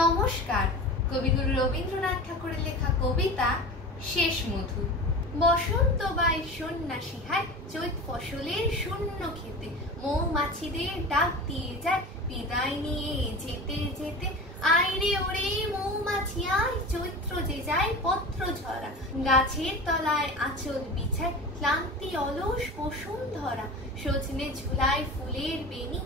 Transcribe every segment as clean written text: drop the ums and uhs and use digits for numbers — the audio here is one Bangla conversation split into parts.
নমস্কার। কবিগুরু রবীন্দ্রনাথ ঠাকুরের লেখা কবিতা শেষ মধু। বসন্ত বাই সন্ন্যাসী হায়, চৈত ফসলের শূন্য খেতে, মৌমাছিদের ডাক দিয়ে যায় বিদায় নিয়ে যেতে যেতে। আইরে ওরে মৌমাছি আয়, চৈত্র যে যায় পত্র ঝরা, গাছের তলায় আঁচল বিছায় ক্লান্তি অলস বসুন্ধরা। সজনে ঝুলায় ফুলের বেনি,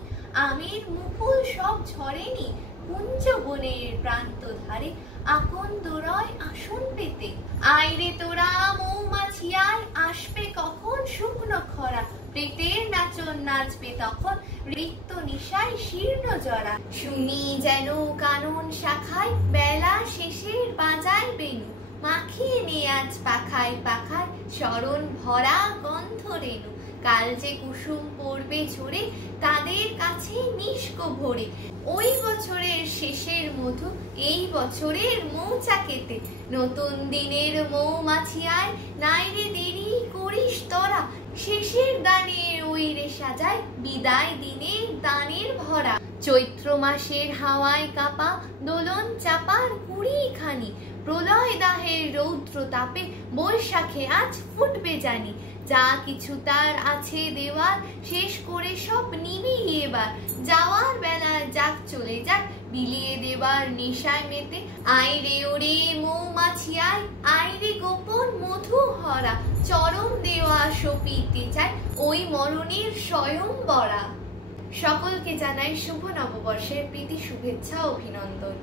আমের মুকুল সব ঝরেনি, কুঞ্জ বনের প্রান্ত ধারে আকন্দ রয় আসন পেতে। আইরে তোরা মৌমাছি আয়, আসবে কখন শুকনো খরা, পেটের নাচন নাচবে তখন রিক্ত নিশায় শীর্ণ জরা। শুনি যেন কানন শাখায় বেলা শেষের বাজায় বেনু, মাখিয়ে নে আজ পাখায় পাখায় শরণ ভরা গন্ধ রেণু। কাল যে কুসুম পড়বে ঝরে, তাদের কাছে নিষ্ক ভরে, ওই বছরের শেষের মধু এই বছরের মৌচাকেতে। নতুন দিনের মৌমাছি আয়, নাইরে দেরি করিস তোরা, শেষের দানের ওই রে সাজায় বিদায় দিনের দানের ভরা। চৈত্র মাসের হাওয়ায় কাপা দোলন চাপার কুড়িখানি, প্রলয় দাহের রৌদ্র তাপে বৈশাখে আজ ফুটবে জানি। যা কিছু তার আছে দেওয়ার শেষ করে সব নিবি এবার, যাওয়ার বেলায় যাক চলে যাক বিলিয়ে দেবার নেশায় মেতে। আইরে ওরে মৌমাছি আয়, আইরে গোপন মধু হরা, চরম দেওয়া সপিতে চায় ওই মরণের স্বয়ংবরা। সকলকে জানাই শুভ নববর্ষের প্রীতি শুভেচ্ছা অভিনন্দন।